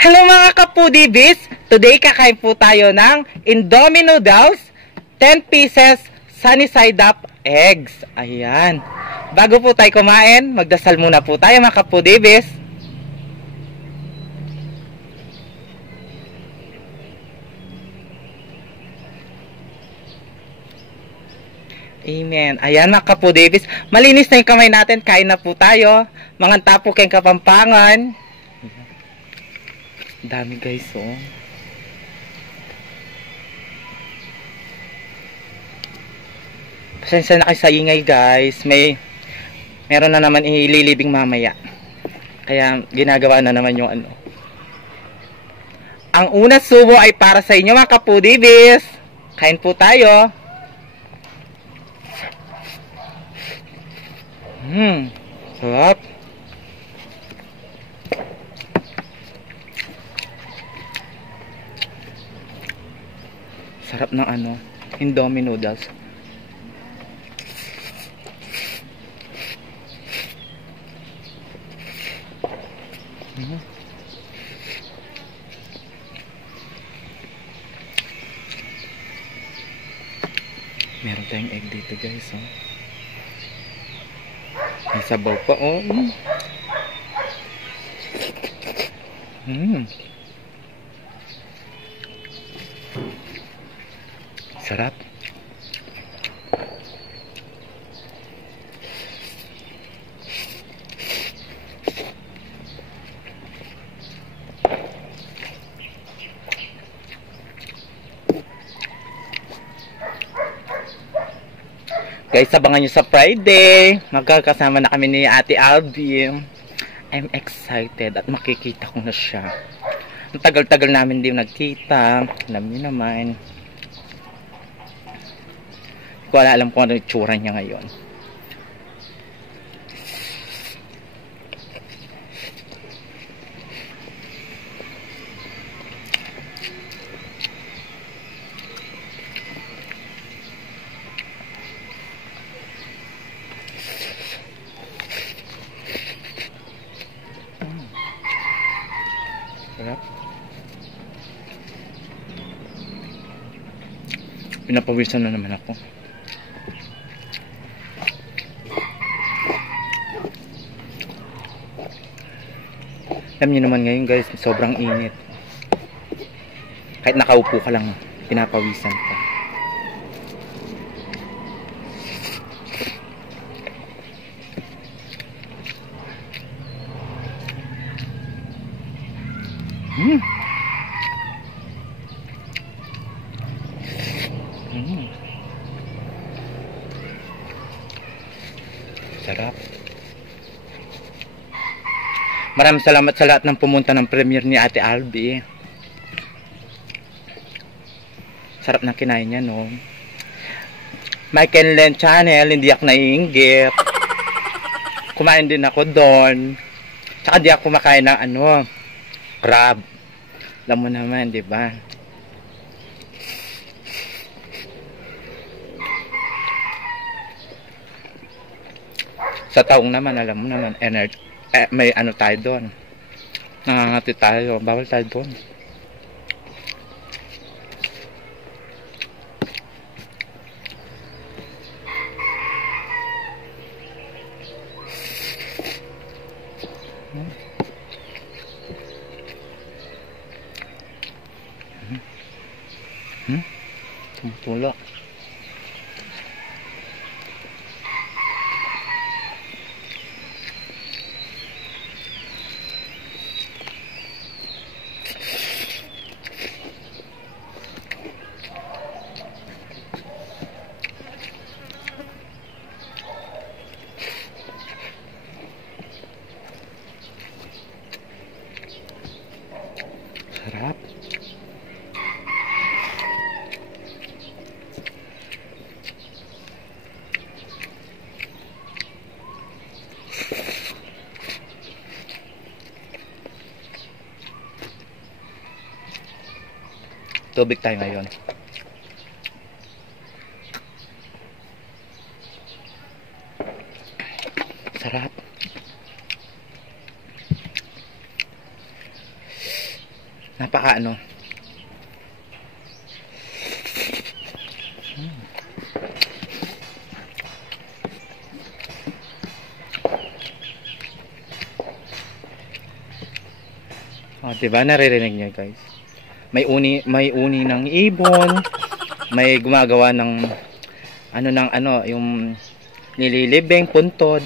Hello mga ka-Foodie Bees! Today kakain po tayo ng Indomie noodles, 10 pieces, sunny side up eggs. Ayan. Bago po tayo kumain, magdasal muna po tayo mga ka-Foodie Bees. Amen. Ayan mga ka-Foodie Bees. Malinis na yung kamay natin. Kain na po tayo. Mga tapo kayong Kapampangan. Dami guys, oh. Pasensya na kayo sa ingay guys. Meron na naman ililibing mamaya. Kaya ginagawa na naman yung ano. Ang unang subo ay para sa inyo mga ka-Foodie Bees. Kain po tayo. Sarap. Sarap ng ano, Indomie noodles. Meron tayong egg dito guys, oh. May sabaw pa, oh. Sarap. Guys, abangan nyo sa Friday. Magkakasama na kami ni Ate Albi. I'm excited at makikita ko na siya. Ang tagal-tagal namin din nagkita. Alam niyo naman. Hindi ko alam kung ano yung tsura niya ngayon. Sarap. Pinapawisan na naman ako. Alam niyo naman ngayon guys, sobrang init. Kahit nakaupo ka lang, pinapawisan ka. Sarap. Maraming salamat sa lahat ng pumunta ng premiere ni Ate Albi. Sarap ng kinain niya, no? MUKBANG channel, hindi ako naiinggit. Kumain din ako doon. Tsaka di ako kumakain ng ano, crab. Alam mo naman, di ba? Sa taong naman, alam mo naman, may ano tayo doon. Nangangati tayo. Bawal tayo doon. Tumutulak. Sarap. Tubig tayo ngayon. Sarap. Napaka ano. Oh, diba? Naririnig niyo, guys. May uni ng ibon, may gumagawa ng yung nililibing puntod.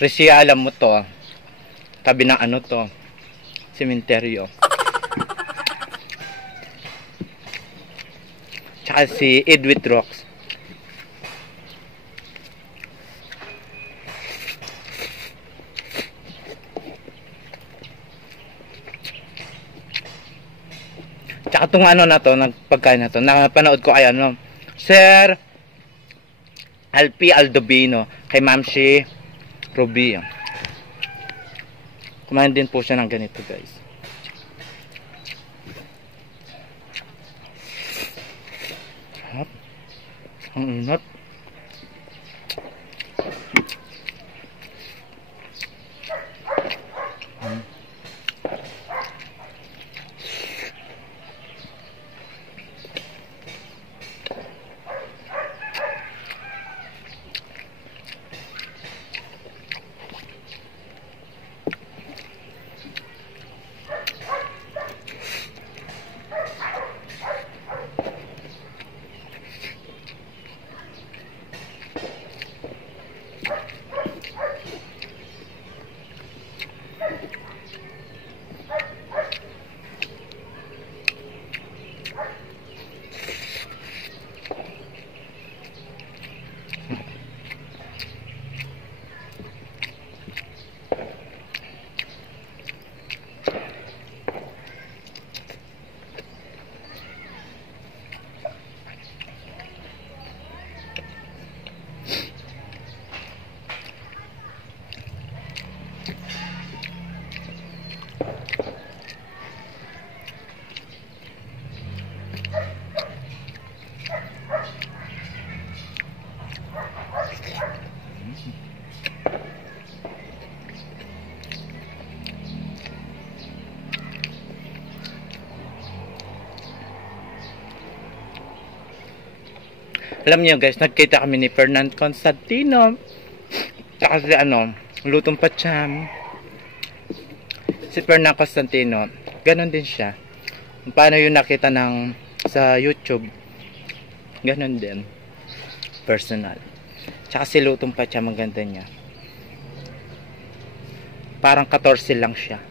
Kasi alam mo to, tabi ng ano to, sementeryo. Tsaka si Edwith Rocks. Tsaka itong ano na to, nagpagkain na to, napanood ko kay ano, Sir Alpi Aldovino, kay Ma'am Shi Ruby. Kumain din po siya ng ganito, guys. Ang inat. Alam niyo, guys, nagkita kami ni Fernand Constantino. Kasi ano, lutong patsam. Si Fernand Constantino, ganon din siya. Paano yung nakita ng sa YouTube, ganon din. Personal. Tsaka si lutong patsam, ang ganda niya. Parang 14 lang siya.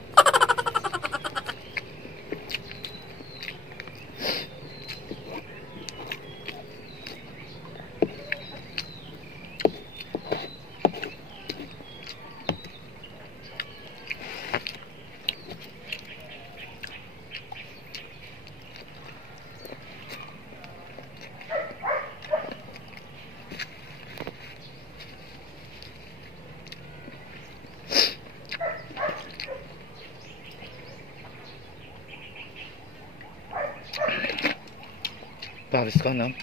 Pawis ko, no?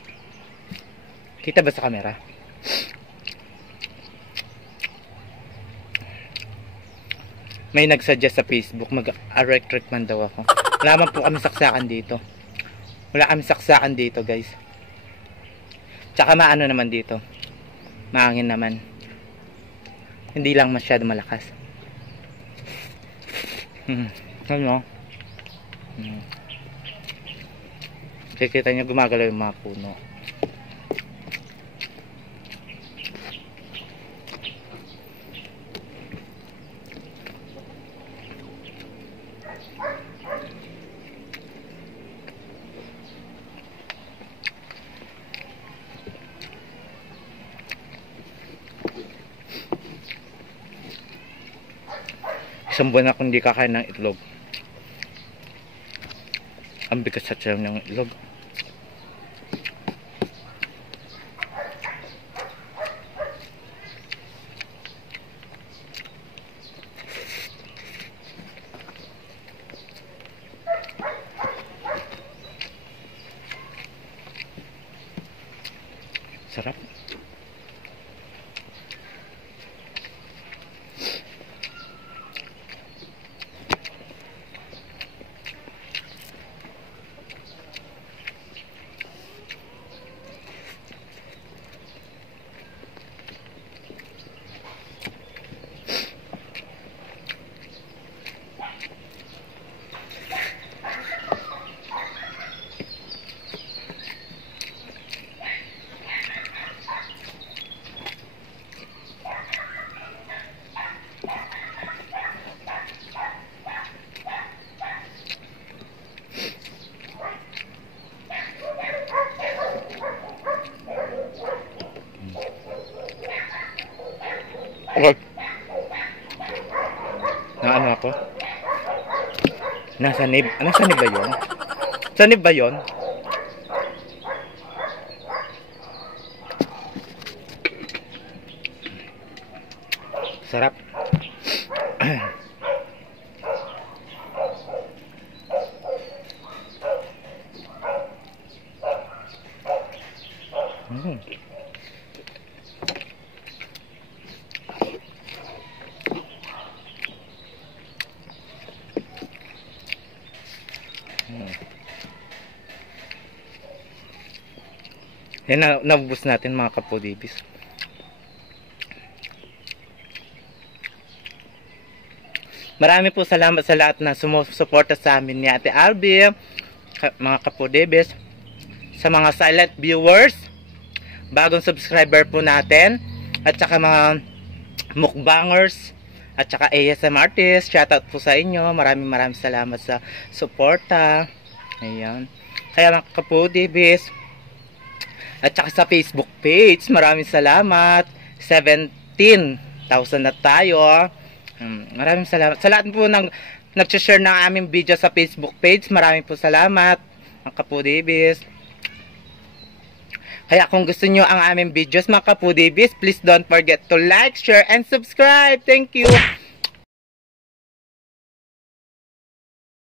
Kita ba sa camera? May nagsuggest sa Facebook, mag-electric man daw ako. Wala man po kami saksakan dito. Wala kami saksakan dito, guys. Tsaka maano naman dito. Mahangin naman. Hindi lang masyado malakas. Ano? Kikita nyo gumagalaw yung mga puno. Isang buwan akong hindi kakain ng itlog. Ang bigat sa tiyan ng itlog. Sarap. Nasanib ba yun? Sanib ba yun? Sarap. Yan na, nabubos natin mga ka-Foodie Bees. Marami po salamat sa lahat na sumusuporta sa amin ni Ate Albi, mga ka-Foodie Bees, sa mga silent viewers, bagong subscriber po natin, at saka mga mukbangers, at saka ASM artists. Shoutout po sa inyo. Maraming salamat sa suporta. Ayan. Kaya mga ka-Foodie Bees, at saka sa Facebook page, maraming salamat. 17,000 na tayo. Maraming salamat. Sa lahat po ng nag-share ng aming video sa Facebook page, maraming po salamat, mga ka-Foodie Bees. Kaya kung gusto nyo ang aming videos, mga ka-Foodie Bees, please don't forget to like, share, and subscribe. Thank you.